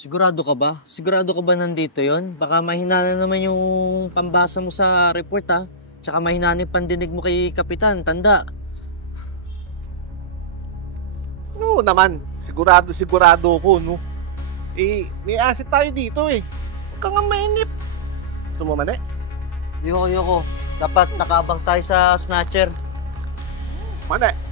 Sigurado ka ba? Sigurado ka ba nandito yon? Baka mahina na naman yung pambasa mo sa report, ha? Tsaka mahina na yung pandinig mo kay Kapitan. Tanda. No naman, sigurado ko, no? May asset tayo dito, eh. Huwag kang mainip. Gusto mo mani? Yoko. Dapat nakaabang tayo sa snatcher. Mani.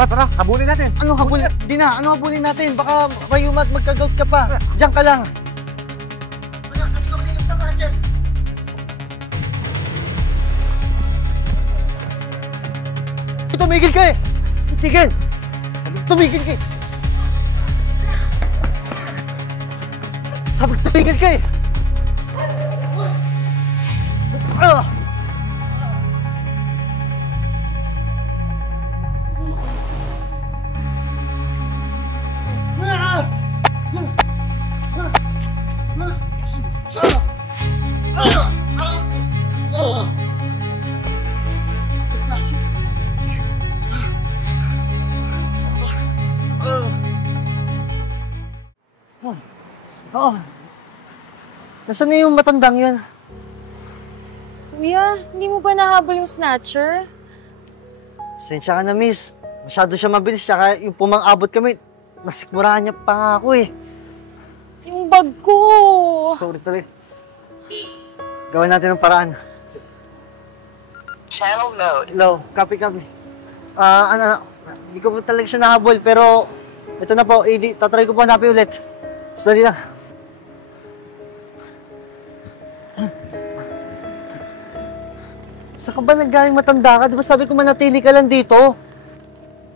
Tara, habulin natin. Ano habulin? Di na, ano habulin natin? Baka mayumat magka-gout ka pa. Diyan ka lang. Tumigil ka eh! Tigil! Tumigil ka eh! Sabi tumigil ka eh! Nasaan na yung matandang yun? Kuya, hindi mo ba nahabol yung snatcher? Pasensya ka na, miss. Masyado siya mabilis, tsaka yung pumang-abot kami, nasikmurahan niya pa nga ako eh. Yung bag ko! Sorry. Gawin natin ng paraan. Channel mode. Hello, copy. Hindi ko po talaga siya nahabol, pero ito na po, tatry ko po hanapin ulit. Sorry lang. Saan ka ba naggaling matanda ka? Di ba sabi ko manatili ka lang dito?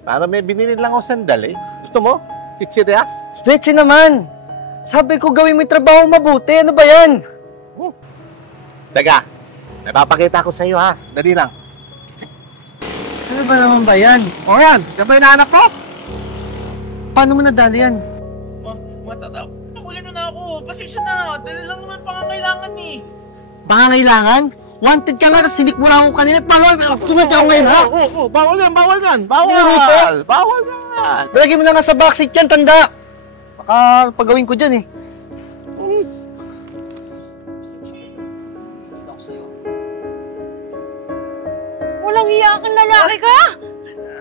Para may binili lang ako sandali. Gusto mo? Chichirya? Leche naman! Sabi ko gawin mo yung trabaho mabuti. Ano ba yan? Teka, may papakita ko sa iyo, ha? Dali lang. Ano ba naman ba yan? O yan, yan ba inaanak ko? Paano mo nadali yan? Pakulan mo na ako. Pasensya na. Dali lang naman pangangailangan eh. Pangangailangan? Wanted ka nga, tapos sinikmura ako kanina. Sumunod ako ngayon, ha? Oo, bawal yan. Bawal! Bawal yan! Lagay mo na nga sa backseat yan, tanda! Baka pagawin ko dyan, eh. Walang iya kang lalaki ka?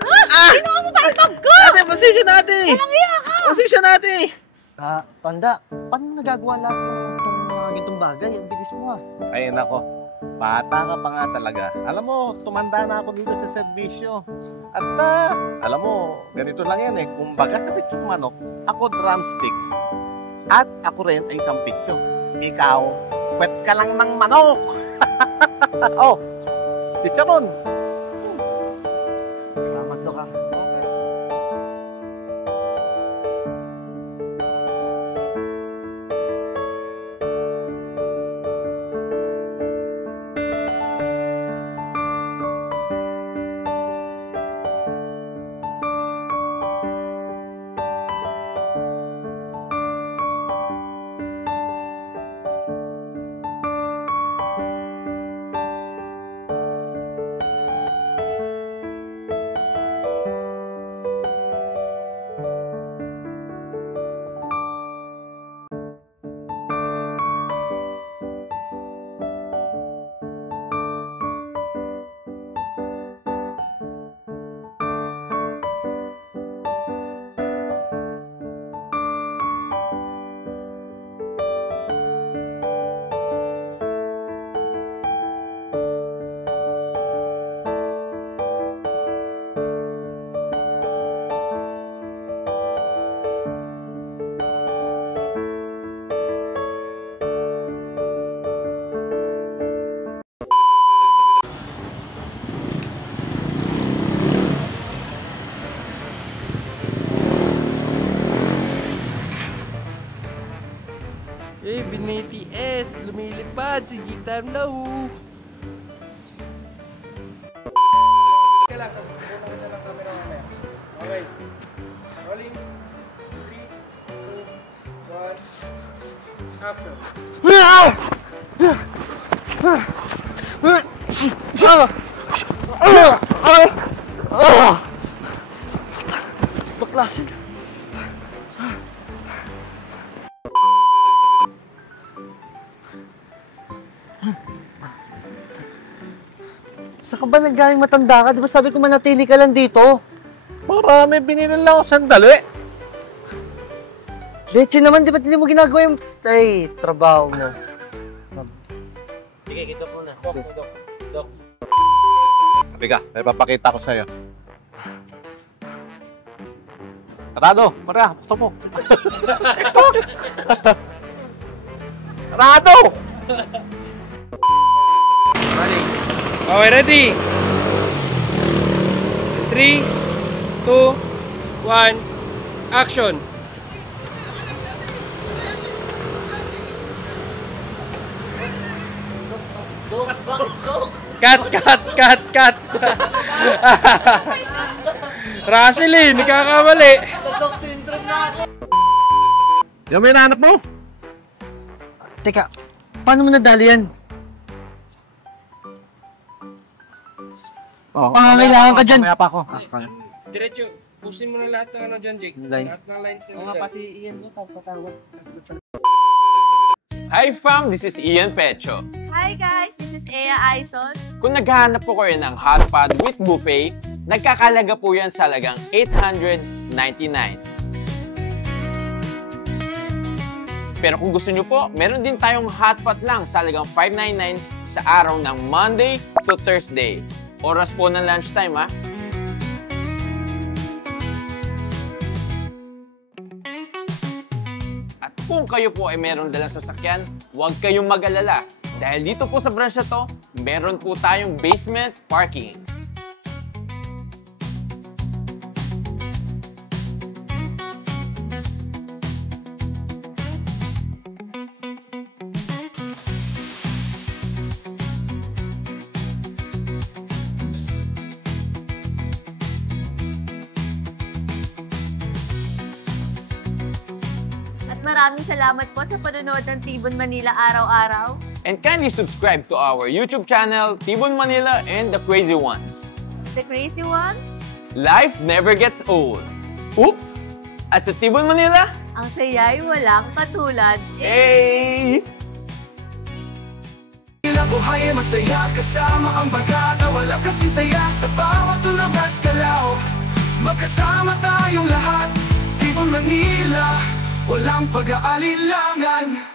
Ha? Ginawa mo pa yung bag ko? Ate, pasensya natin! Walang iya ka! Pasensya natin! Tanda, paano nagagawa lahat ng ganitong bagay? Ang bilis mo, ha? Ay, nako. Bata ka pa nga talaga. Alam mo, tumanda na ako dito sa serbisyo. At alam mo, ganito lang yan eh. Kumbaga sa pitsong manok, ako drumstick. At ako rin ay isang pitso. Ikaw, pwet ka lang ng manok. Oh, pitso ron. Salamat, Dok, ha? Biniti S, lumilipad si G-Time Lahu. Teka lang, kasi pupunta ka ng camera mamaya. Okay. Rolling. 3, 2, 1. Action. Baklasin. Saan ka ba naggaling matanda ka? Di ba sabi ko manatili ka lang dito? Marami, binili lang ako sandali. Leche naman, di ba't hindi mo ginagawa yung... Ay, trabaho mo. Sige, kita po na. Dok. Halika, may papakita ko sa'yo. Rado, Maria, gusto mo. Rado! Okay, ready? 3, 2, 1, action! Cut! Russell nagkakamali. Dok, syndrome na ako. Yung may nanak mo? Teka, paano mo nadali yan? Pangangailangan ka dyan. Mamaya pa ako. Diretso, pusin mo na lahat ng ano dyan, Jake. Line. Lahat ng lines nila dyan. si Ian mo, patawag. Hi fam, this is Ian Pecho. Hi guys, this is Ea Aizon. Kung naghahanap po kayo ng hot pot with buffet, nagkakalaga po yan sa halagang $899. Pero kung gusto nyo po, meron din tayong hot pot lang sa halagang $599 sa araw ng Monday to Thursday. Oras po ng lunchtime, ha? At kung kayo po ay meron dalang sasakyan, huwag kayong mag-alala. Dahil dito po sa branch na to, meron po tayong basement parking. At maraming salamat po sa panonood ng Tibon Manila araw-araw. And kindly subscribe to our YouTube channel, Tibon Manila and The Crazy Ones. The Crazy Ones, Life never gets old. Oops! At sa Tibon Manila, ang saya'y walang katulad. hey! Ilang buhay ay masaya kasama ang bagata. Wala kasi saya sa bawat tulog at galaw. Magkasama tayong lahat, Tibon Manila, walang pag-aalilangan.